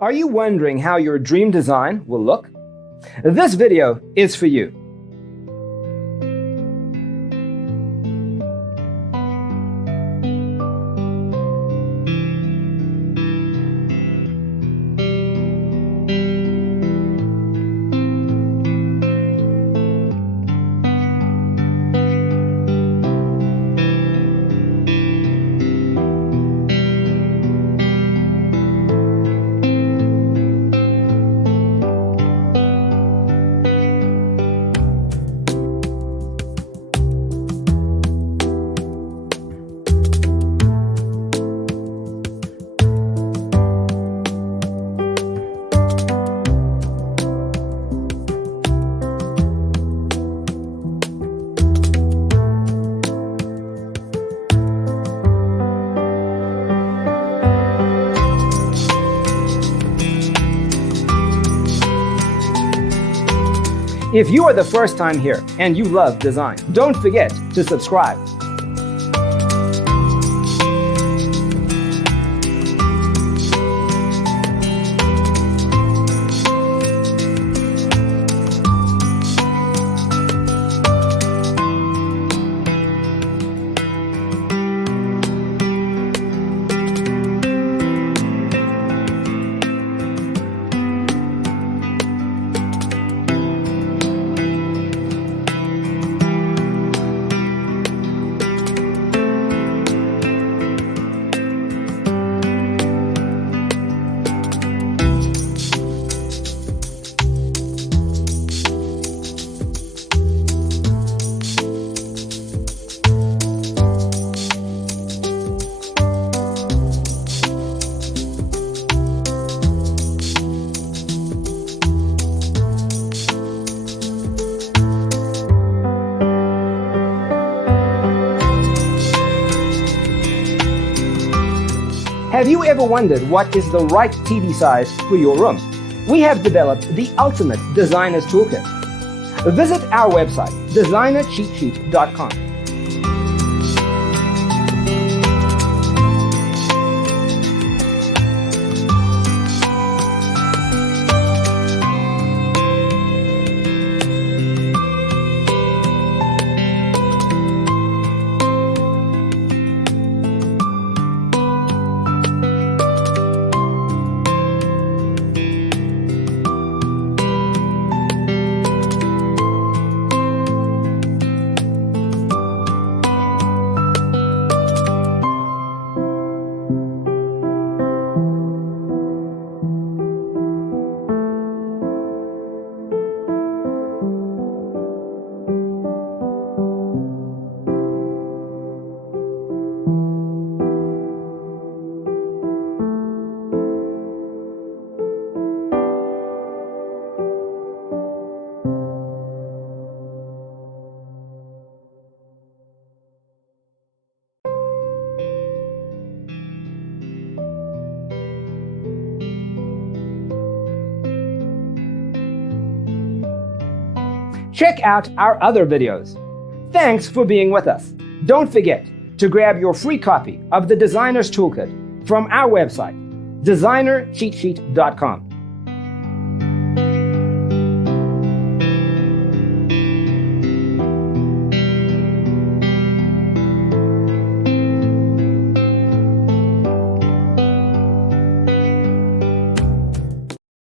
Are you wondering how your dream design will look? This video is for you. If you are the first time here and you love design, don't forget to subscribe. Have you ever wondered what is the right TV size for your room? We have developed the ultimate designer's toolkit. Visit our website, designercheatsheet.com. Check out our other videos. Thanks for being with us. Don't forget to grab your free copy of the Designer's Toolkit from our website, designercheatsheet.com.